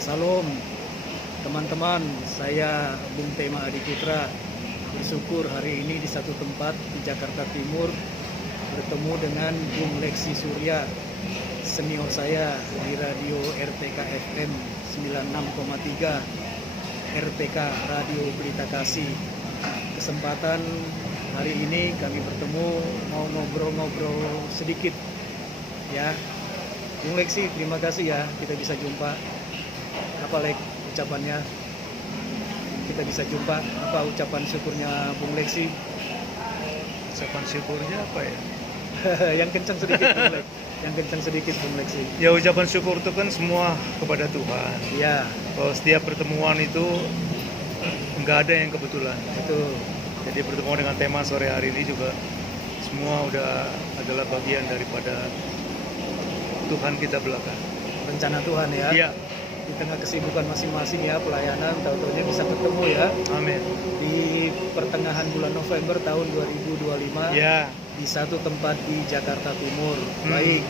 Salam teman-teman, saya Bung Tema Adi Putra. Bersyukur hari ini di satu tempat di Jakarta Timur bertemu dengan Bung Leksi Surya, senior saya di radio RPK FM 96,3 RPK Radio Pelita Kasih. Kesempatan hari ini kami bertemu mau ngobrol-ngobrol sedikit ya. Bung Leksi, terima kasih ya kita bisa jumpa. Apa ucapannya? Kita bisa jumpa. Apa ucapan syukurnya Bung Leksi? Ucapan syukurnya apa ya? Yang kencang sedikit Bung Leksi. Yang kencang sedikit Bung Leksi. Ya, ucapan syukur itu kan semua kepada Tuhan. Ya, Kalau setiap pertemuan itu nggak ada yang kebetulan. itu. Jadi pertemuan dengan tema sore hari ini juga semua udah adalah bagian daripada Tuhan kita belaka. Rencana Tuhan ya. Iya, Di tengah kesibukan masing-masing ya pelayanan, tahu-tahunya bisa ketemu ya amin. di pertengahan bulan November tahun 2025 Ya, di satu tempat di Jakarta Timur. Baik,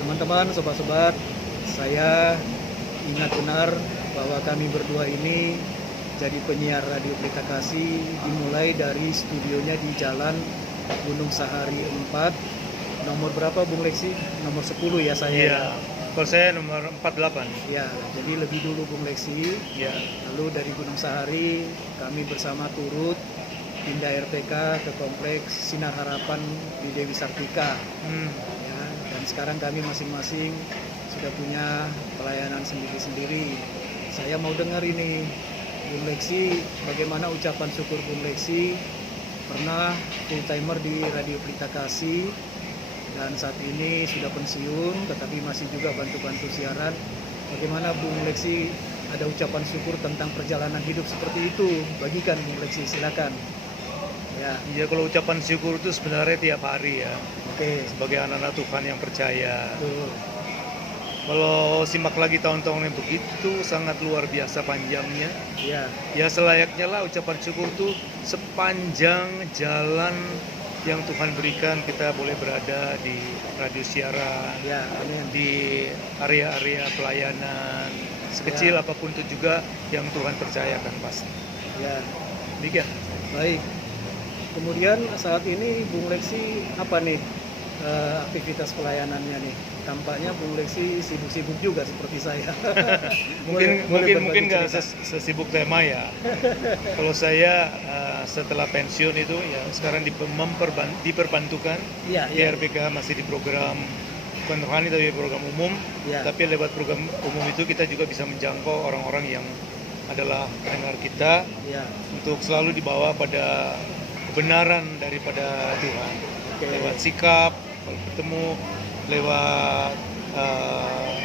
teman-teman, sobat-sobat, saya ingat benar bahwa kami berdua ini jadi penyiar radio Pelita Kasih dimulai dari studionya di Jalan Gunung Sahari 4. Nomor berapa Bung Leksi? Nomor 10 ya saya. iya. Kalau saya nomor 48. Ya, jadi lebih dulu Bung Leksi. Ya, Lalu dari Gunung Sahari kami bersama turut pindah RPK ke kompleks Sinar Harapan di Dewi Sartika. Ya, dan sekarang kami masing-masing sudah punya pelayanan sendiri-sendiri. Saya mau dengar ini Bung Leksi, bagaimana ucapan syukur Bung Leksi pernah full timer di Radio Pelita Kasih dan saat ini sudah pensiun tetapi masih juga bantu-bantu siaran. Bagaimana Bung Leksi ada ucapan syukur tentang perjalanan hidup seperti itu? Bagikan Bung Leksi, silakan. Ya, ya, kalau ucapan syukur itu sebenarnya tiap hari ya. oke. Sebagai anak-anak Tuhan yang percaya. Tuh. Kalau simak lagi tahun-tahun yang begitu sangat luar biasa panjangnya. Ya, Ya, selayaknya lah ucapan syukur tuh sepanjang jalan yang Tuhan berikan kita boleh berada di radio siaran, ya, amin. di area-area pelayanan, sekecil apapun itu juga yang Tuhan percayakan pasti. Ya, Demikian. baik. Kemudian saat ini Bung Leksi apa nih aktivitas pelayanannya nih? Tampaknya Bung Leksi sibuk-sibuk juga seperti saya. Mungkin berbagi nggak cerita. sesibuk tema ya. Kalau saya setelah pensiun itu ya sekarang diperbantukan Iya, di iya. RPK masih di program bukan rohani tapi program umum. Iya. Tapi lewat program umum itu kita juga bisa menjangkau orang-orang yang adalah pendengar kita Iya. untuk selalu dibawa pada kebenaran daripada Tuhan. Oke. Lewat sikap, kalau ketemu, lewat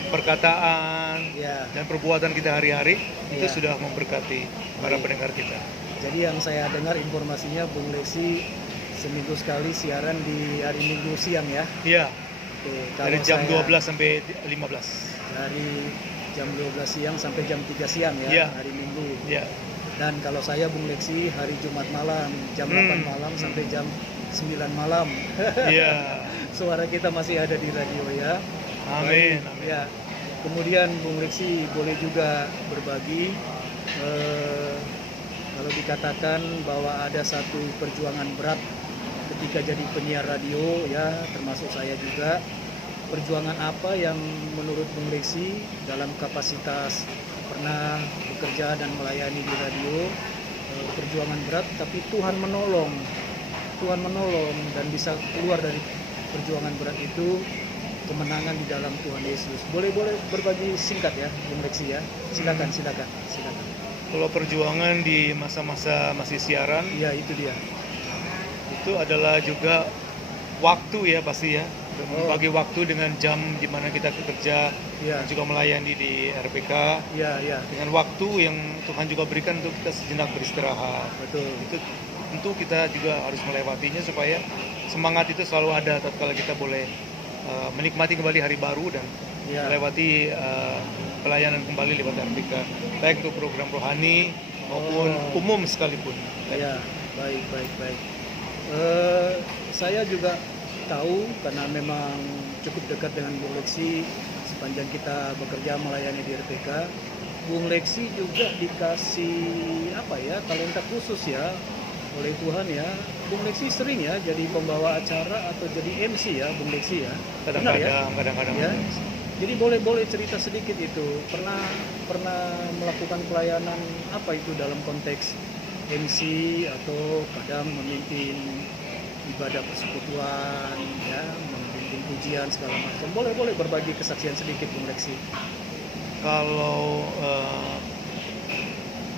perkataan Iya. dan perbuatan kita hari-hari itu Iya. sudah memberkati para Baik. pendengar kita. Jadi yang saya dengar informasinya Bung Leksi seminggu sekali siaran di hari Minggu siang ya. Iya, Oke, dari kalau jam saya 12 sampai 15. dari jam 12 siang sampai jam 3 siang ya, Iya. hari Minggu. Iya. Dan kalau saya Bung Leksi hari Jumat malam jam 8 malam sampai jam 9 malam. Iya. Suara kita masih ada di radio ya. Amin. Baik, Amin. ya. Kemudian Bung Leksi boleh juga berbagi kalau dikatakan bahwa ada satu perjuangan berat ketika jadi penyiar radio ya, termasuk saya juga. Perjuangan apa yang menurut Bung Leksi dalam kapasitas pernah bekerja dan melayani di radio, perjuangan berat tapi Tuhan menolong dan bisa keluar dari perjuangan berat itu kemenangan di dalam Tuhan Yesus. Boleh berbagi singkat ya Bung Leksi ya, silakan. Kalau perjuangan di masa-masa masih siaran Iya, itu dia. itu adalah juga waktu ya pasti ya. Membagi Oh. waktu dengan jam di mana kita bekerja Iya. dan juga melayani di RPK. Iya, Dengan waktu yang Tuhan juga berikan untuk kita sejenak beristirahat. betul. Itu tentu kita juga harus melewatinya supaya semangat itu selalu ada tatkala kita boleh menikmati kembali hari baru dan Iya. melewati pelayanan kembali lewat RPK, baik untuk program rohani maupun umum sekalipun. Ya, baik. Saya juga tahu karena memang cukup dekat dengan Bung Leksi sepanjang kita bekerja melayani di RPK, Bung Lexi juga dikasih apa ya, talenta khusus ya oleh Tuhan ya. Bung Lexi sering ya jadi pembawa acara atau jadi MC ya, Bung Lexi ya. Benar ya? Kadang-kadang Ya. Jadi boleh cerita sedikit itu. Pernah melakukan pelayanan apa itu dalam konteks MC atau kadang memimpin ibadah persekutuan ya, memimpin pujian segala macam. Boleh berbagi kesaksian sedikit Bung Lexi. Kalau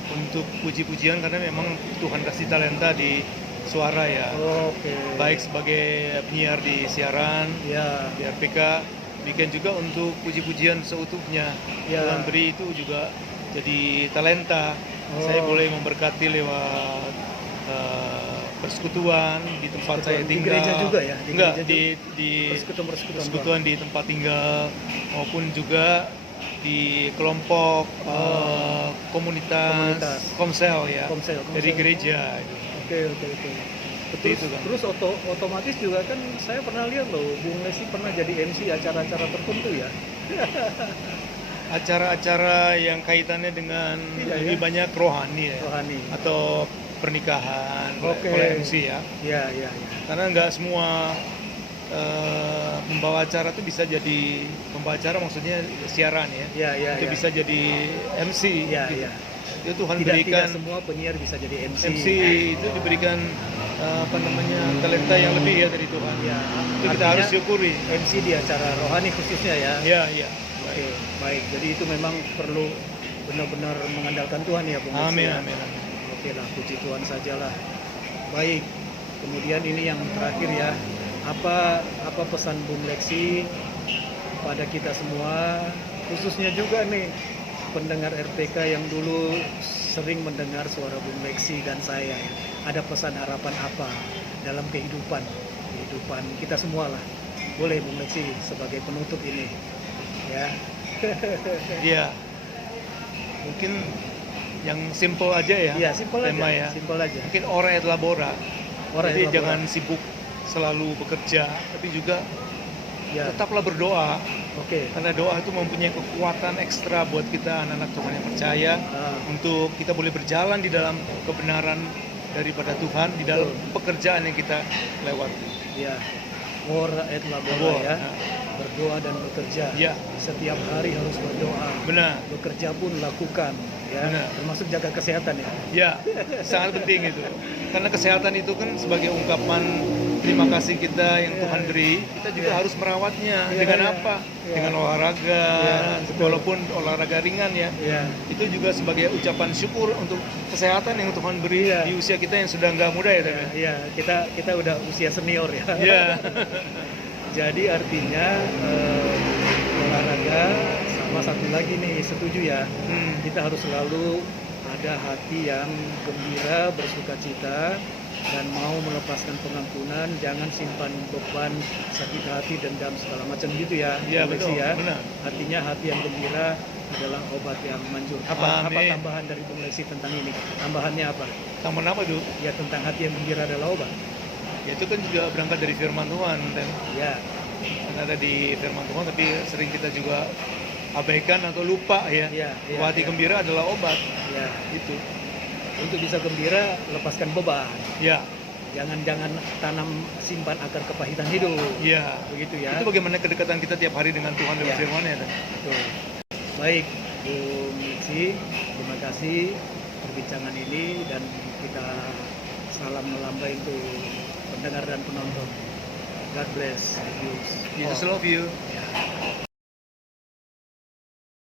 untuk puji-pujian, karena memang Tuhan kasih talenta di suara ya, Oke. baik sebagai penyiar di siaran Ya. di RPK, bikin juga untuk puji-pujian seutuhnya. Ya. Tuhan beri itu juga jadi talenta. Oh. Saya boleh memberkati lewat persekutuan di tempat saya Di tinggal. gereja juga ya? Di Enggak, gereja di persekutuan Bang. di tempat tinggal, maupun juga di kelompok komunitas Komsel ya, Komsel. dari gereja itu. Oke. Seperti itu kan. Terus otomatis juga kan saya pernah lihat loh, Bung Lexi pernah jadi MC acara-acara tertentu ya. Acara-acara yang kaitannya dengan Iya, lebih ya? banyak rohani ya, Rohani. atau pernikahan Oke. oleh MC ya. Ya. Karena nggak semua pembawa acara itu bisa jadi pembawa acara, maksudnya siaran ya. Ya. Itu bisa jadi MC. Ya. gitu. Itu Tuhan Tidak berikan semua penyiar bisa jadi MC. MC itu diberikan talenta yang lebih ya dari Tuhan. Ya. Itu kita harus syukuri. MC di acara rohani khususnya ya. Ya. Oke, baik. Jadi itu memang perlu benar-benar mengandalkan Tuhan ya, Bung Lexi. Amin, ya? amin. Oke lah, puji Tuhan sajalah. Baik. Kemudian ini yang terakhir ya. Apa pesan Bung Lexi kepada kita semua, khususnya juga nih pendengar RPK yang dulu sering mendengar suara Bung Lexi dan saya. Ada pesan harapan apa dalam kehidupan kita semua lah. Boleh Bung Lexi sebagai penutup ini. Ya. Iya. Mungkin yang simple aja ya. Iya, simpel tema aja. ya. Simpel aja. Mungkin ora et labora. Ora et Jadi labora. jangan sibuk selalu bekerja, tapi juga Ya. tetaplah berdoa. Oke. Karena doa itu mempunyai kekuatan ekstra buat kita anak-anak Tuhan yang percaya, untuk kita boleh berjalan di dalam kebenaran daripada Tuhan, di dalam pekerjaan yang kita lewati. Ya. Ora et labora ya. Nah, Berdoa dan bekerja. ya, Setiap hari harus berdoa. benar. Bekerja pun lakukan ya. Benar. Termasuk jaga kesehatan ya. Ya, sangat penting itu. Karena kesehatan itu kan sebagai ungkapan terima kasih kita yang Tuhan beri. Kita juga harus merawatnya. Dengan apa? Dengan olahraga, betul. walaupun olahraga ringan ya. Ya. Itu juga sebagai ucapan syukur untuk kesehatan yang Tuhan beri Iya. di usia kita yang sudah nggak muda ya. Tapi. Ya, kita udah usia senior ya. Ya. Jadi artinya olahraga sama satu lagi nih, setuju ya. Kita harus selalu ada hati yang gembira, bersukacita, dan mau melepaskan pengampunan. Jangan simpan beban, sakit hati, dendam segala macam gitu ya. Iya, Bung Lexi betul, ya. benar. Artinya hati yang gembira adalah obat yang manjur. Apa Amin. tambahan dari Bung Lexi tentang ini? Tambahannya apa? Taman apa tuh? Ya, tentang hati yang gembira adalah obat. Ya, itu kan juga berangkat dari firman Tuhan. Dan Ya. kan ada di firman Tuhan, tapi sering kita juga abaikan atau lupa ya. Iya, Bahwa hati iya. gembira adalah obat. Ya. Itu. Untuk bisa gembira, lepaskan beban. Ya, Jangan simpan akar kepahitan hidup. ya. Begitu ya. Itu bagaimana kedekatan kita tiap hari dengan Tuhan lewat Ya. firman-Nya. Kan? Betul. Baik, Bung Lexi, terima kasih perbincangan ini, dan kita salam melambai untuk pendengar dan penonton. God bless you. Jesus love you. Ya.